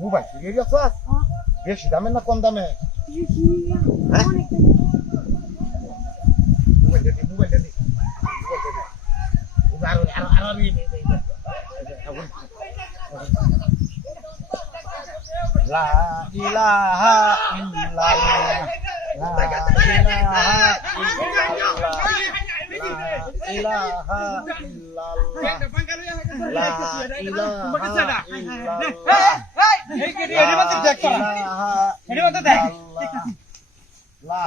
Mobile চুরি গেছে বেশি দামে না কম দামে মোবাইলটা দি লা ইলাহা ইল্লাল্লাহ লা ইলাহা ইল্লাল্লাহ লা ইলাহা ইল্লাল্লাহ লা ইলাহা ইল্লাল্লাহ এই কে রে মত দেখ করা এর মত দেখ লা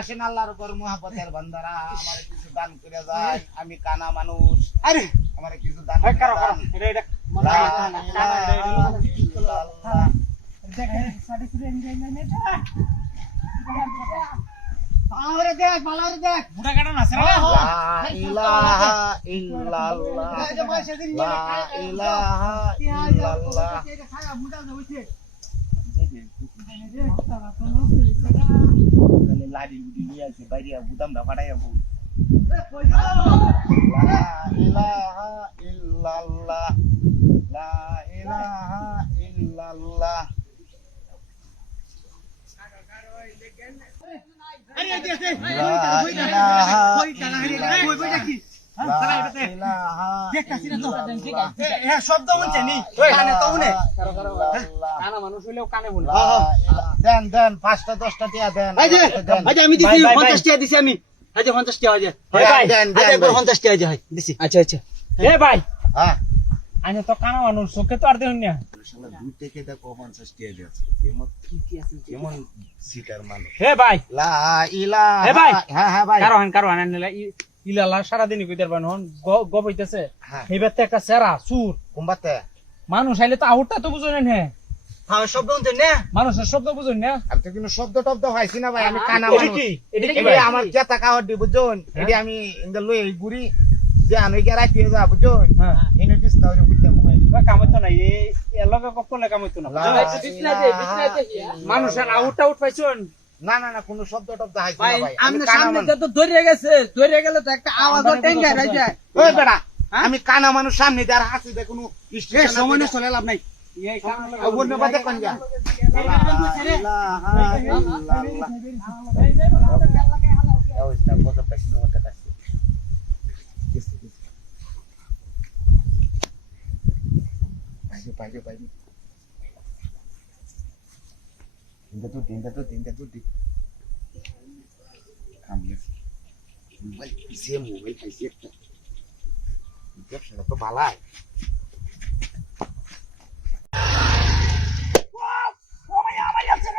আসেন আল্লাহর উপর মুহাব্বতের বান্দারা আমারে কিছু দান করে যায় আমি কানা মানুষ আরে আমারে কিছু দান করো এটা লা ইলাহা ইল্লাল্লাহ দেখ সাড়ে করে এনজয়মেন্ট আরে দেখ বালারে দেখ বুড়া কাটা না লা ইলাহা ইল্লাল্লাহ লা ইলাহা ইল্লাল্লাহ এটা খায়া বুড়া হইছে কালে লাড়ি উডি নিয়ে আসে বাইরে বুদামটা ফাটাইয়া বউ লা ইলাহা ইল্লাল্লাহ লা ইলাহা ইল্লাল্লাহ আরে দেখে লা ইলাহা শব্দ হচ্ছে নি কানে তো শুনে কানা মানুষ হইলেও কানে শুনে দেন দেন 5টা 10টা টিয়া দেন আমি দিছি 50 টিয়া দিছি আমি 50 টিয়া হয় ভাই দেন দেন 50 টিয়া হয় দিছি আচ্ছা আচ্ছা এ ভাই হ্যাঁ আনে তো কানা মানুষ চোখে তো আর দেন না শালা দুই থেকে দেখো 50 টিয়া দিছে কেমন কি আছে কেমন সিটার মানুষ হে ভাই লা ইলাহা হে ভাই হ্যাঁ হ্যাঁ ভাই কারো আনলে ইলালা সারা দিনই কইতার বানন গবইতেছে হেবাতে একটা সেরা সুর কুম্বাতে মানুষ আইলে তো আউটটা তো বুঝুন না হ্যাঁ শব্দ শুনছেন না মানুষের শব্দ বুঝুন না আমি তো কোনো শব্দ টব্দ হইছি না ভাই আমি কানা মানুষ এটা কি আমার জেতা কাওয়ার দি বুঝুন এডি আমি ইন্দা লই গুড়ি যে আমি গেরাইতে যা বুঝুন হ্যাঁ এনে দিস না ওরে বুঝতে ঘুমাই কাম হইতো না এই লগা কপলে কাম হইতো না বিছনা দে মানুষের আউটটা আউট পাইছুন না না না কোনো শব্দ টব্দ হাইছে না ভাই আমি সামনে যত ধরে গেলে তো একটা আওয়াজও টেঙ্গা রাই যায় ওই বেটা আমি কানা মানুষ সামনে দাঁড়া হাসি দে কোনো স্টেজ সময় না চলে লাভ নাই এই কানা অন্য বাদে কোন যা ওইটা কত পেছনে ওটা কাছে বাইরে Tinta tuh. Ambil. Mobile kasih. Dia sudah ke balai. Wow, apa sih?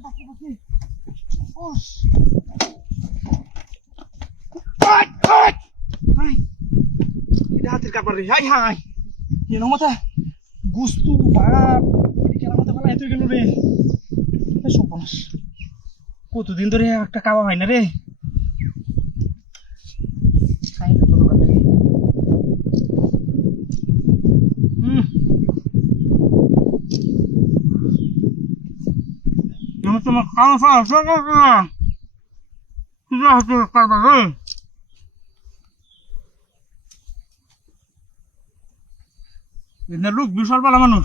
Pasti. Us. Hai. Tidak hadir kabar nih. Hai. Ini nomor teh. Gustu banget. এত গেল রে সর্বনাশ কতদিন ধরে একটা খাওয়া হয় না রে তোমার খাওয়া রে লোক বিশাল ভালো মানুষ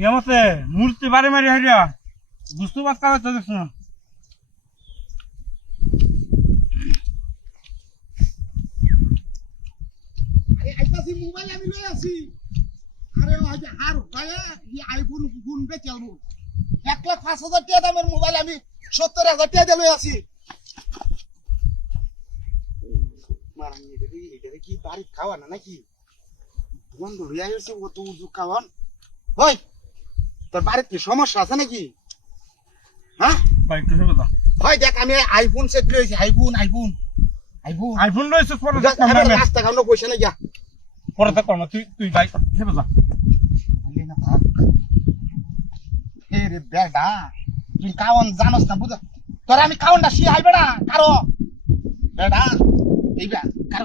ইয়ামতে মূর্তি বাড়ি মারি হারিয়া বুঝতে পারতে পারতে দেখছ না আইতাছি মোবাইল আমি লই আছি আরে আর ভাই এই আইফোন গুণ বেচে আলবো 1,05,000 টাকা দামের মোবাইল আমি 70,000 টাকা দিয়ে লই আছি মারানি এটা কি বাড়ি খাওয়া না নাকি বন্ধ লই আইছে কত উজু খাওয়ান ওই তোর বাড়িতে কি সমস্যা আছে নাকি হ্যাঁ ভাই একটু হেবে দাও ভাই দেখ আমি আইফোন সেট লইছি আইফোন লইছ পরে রাস্তা কাউনো পয়সা নাই যা পরে তা কর না তুই ভাই হেবে যা বললি না ভাত রে বেডা তুই কাউন জানোস না বুঝ তোর আমি কাউনটা শিখাই বেডা কারো বেডা এইবা কারো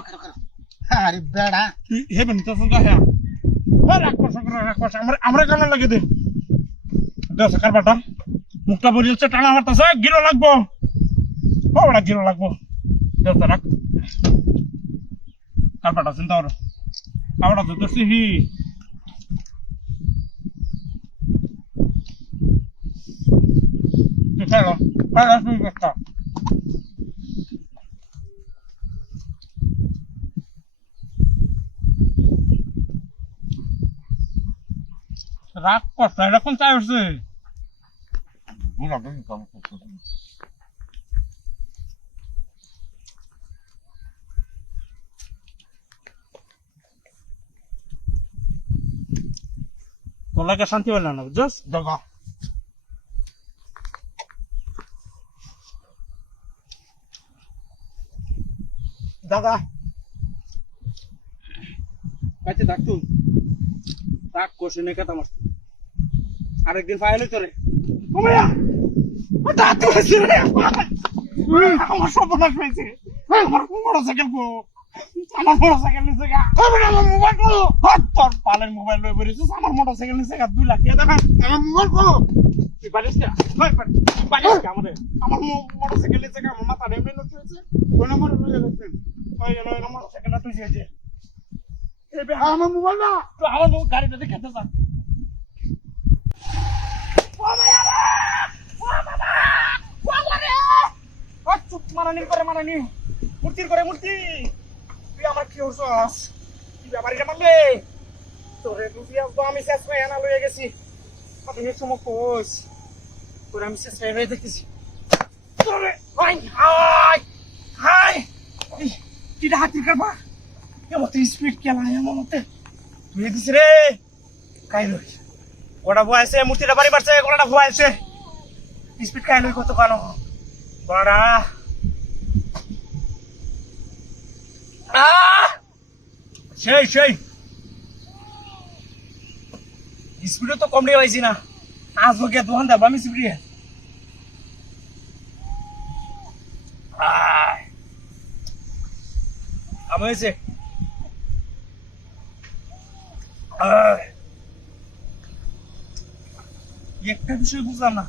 আরে বেডা তুই হেবে না তো শুনগা হ্যাঁ রাক্ষস আমরা কানে লাগে দে দশ কার বাটা মুখটা বলিছে টানা মারতেছে গিরো লাগবো কবড়া জিরো লাগবো দেবতা রাখ কারপাটা চিন্তা করো কাপড়টা তো সিহি খেলো একটা রাগ করছে এরকম চাই হচ্ছে তোর লাগে শান্তি পেল না বুঝছস দাদা দাদা কাছে ডাকতুন রাগ করছে না কথা মারত আরেকদিন ফাইল হইতো রে ওমায়া ওটা তো হইছে রে আমার সর্বনাশ হয়েছে আমার মোটরসাইকেল গো আমার মোটরসাইকেল নিচে গা আমার মোবাইল গো তোর পালের মোবাইল লয়ে বেরিয়েছিস আমার মোটরসাইকেল নিচে গা 2 লাখ দিয়ে দেবেন আমার মোবাইল গো তুই পারিস না পারিস না আমার মোটরসাইকেল নিচে গা আমার মাথা ডেমে নষ্ট হয়েছে কোন নম্বর হয়ে গেছে ওই গেল আমার সাইকেলটা তুই যেছে এবে আমার মোবাইল না তো আমার গাড়িটা দেখে যা ও মায়া রে ও বাবা ও রে ও চুপ মারানি মূর্তির করে মূর্তি তুই আমার কি হছস তুই ব্যাপারীটা মারলে তোরে রুপিয়া তো আমি শেষ হয়ে না লয়ে গেছি আপনি এই সময় কোস তোরে আমি শেষ হয়ে দেখেছি তোরে হাই হাই হাই কিটা হাতির কারবা কেমন স্পিড খেলা এমন মতে তুই দিস রে কাই লই গোটা ভুয়াইছে মূর্তিটা বাড়ি মারছে গোটা ভুয়াইছে স্পিড কাই লই কত কানো গোটা সেই স্পিডও তো কম রে পাইছি না আজ লোকে দোকান দেবো আমি স্পিড আমি হয়েছে একটা বিষয় বুঝলাম না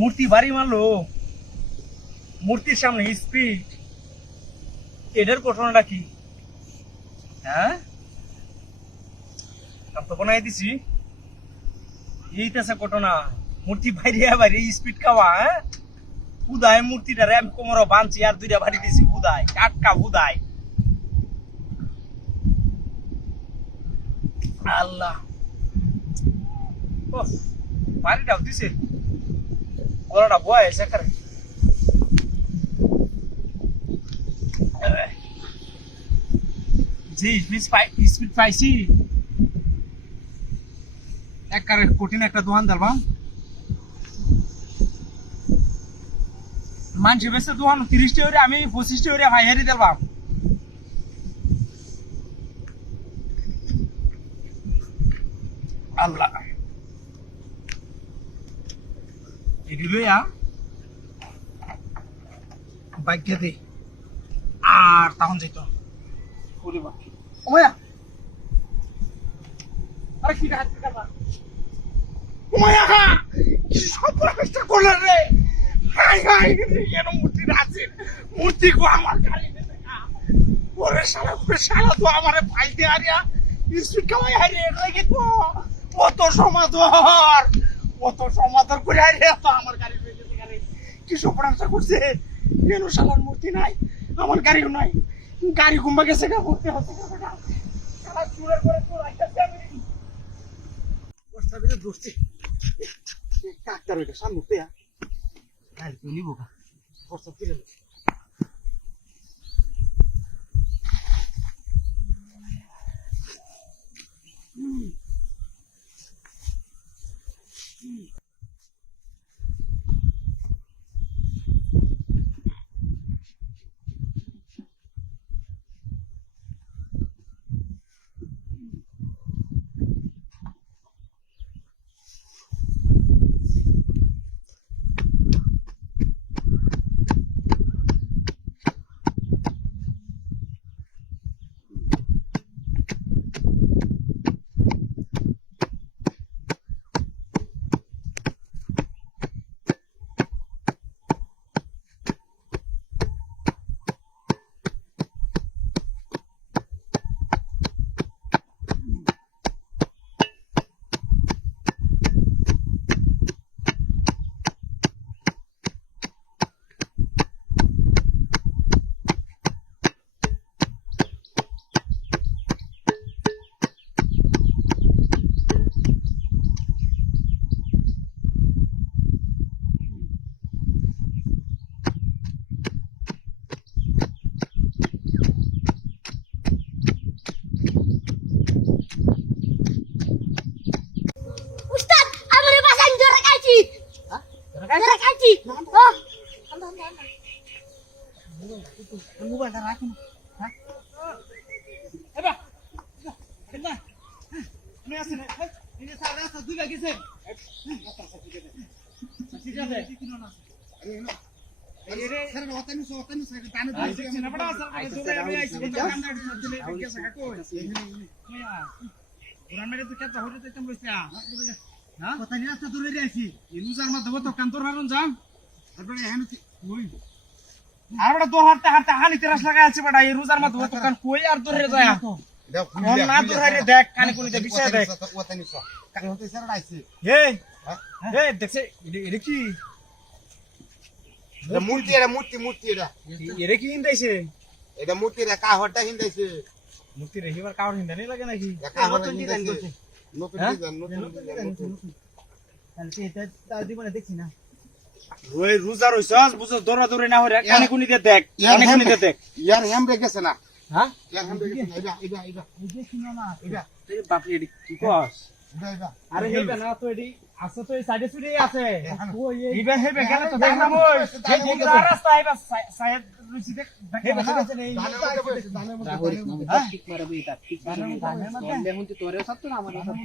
মূর্তি বাড়ি মারলো মূর্তির সামনে স্পিড এটার ঘটনাটা কি হ্যাঁ তো বানাই দিছি এইটাছে ঘটনা মূর্তি বাইরে স্পিড খাওয়া হ্যাঁ উদায় মূর্তিটারে আমি কোমরও বাঁধছি আর 2টা বাড়ি দিছি উদায় টাটকা উদায় আল্লাহ বাড়িটাও দিছে গলাটা বয়েছে করে জি স্পিড পাইছি একবারে কঠিন একটা দোকান দিলাম মানুষ বেসে দোকান 30 টাকা আমি 25 টাকা ভাই হারি দিলাম আল্লাহ এটি লইয়া বাইক দে আর তখন যেত ওমায়া আরে কি হাত কাটা ওমায়া কি সব চেষ্টা করলেন রে হাই হাই কেন মূর্তি আছে মূর্তি কো আমার গাড়ি নিতে না ওরে শালা তো আমারে পাইতে আরিয়া স্পিড কামাই হারিয়ে লাগে তো কত সমাদর করে হারিয়ে তো আমার গাড়ি লয়ে গেছে গাড়ি কি সপরাংশ করছে কেন শালার মূর্তি নাই আমার গাড়িও নাই গাড়ি ঘুমবা গেছে গা ভর্তি হচ্ছে গা শালা চুরের করে তো রাইতাছে আমি ওস্তাদ দোস্তি কাকতার ওইটা সামনে পেয়া গাড়ি তো নিব গা ওস্তাদ ফিরে মোবাইলটা রাখুন হ্যাঁ এবা এবা তুমি আসেন এই যে স্যার রাস্তা দুইটা গেছে ঠিক আছে এই রে স্যার ওখানে স্যার টানে দেখছি না বড় আসল করে দৌড়ে আমি আইছি কান্দা দিলে গেছে কাকো ওরা মেরে তো কেতা হতে তেম বসিয়া হ্যাঁ কথা নিয়ে রাস্তা দূরে আইছি ইনুজার মধ্যে তো কান্তর হারুন যাম তারপরে এখানে কই আর বড় দো হাতে হাতে হানি তেরাস লাগাই আছে বড় এই রোজার মধ্যে তো কান কই আর দূরে যায় দেখ কোন না দূরে দেখ কানে কোনি দেখ বিষয় দেখ ওখানে সব কাকে হতে স্যার আইছি এই এই দেখছে এটা কি এটা মূর্তি এটা এটা কি হিন্দাইছে এটা মূর্তি রে কাহরটা হিন্দাইছে মুক্তি রেহিবার কাউর হিন্দানি লাগে নাকি নতুন ডিজাইন করছে নতুন এটা তার জীবনে দেখছি না ওই রোজা রইছস বুঝছ দৌড়া দৌড়ে না হরে কানে কোনি দে দেখ কানে কোনি দে দেখ ইয়ার হেমরে গেছে না হ্যাঁ ইয়ার হেমরে গেছে না এটা এই যে শুনো না এটা এই বাপ রে কি কস এটা আরে হেবে না তো এডি আছে তো এই সাইডে সুইডে আছে ওই হেবে হেবে গেল তো দেখলাম ওই যে যে রাস্তা হেবে সাইড রুচি দেখ হেবে গেছে এই ধানের মধ্যে ঠিক মারবি এটা ঠিক মারবি ধানের মধ্যে তোরে সত্য না আমার সত্য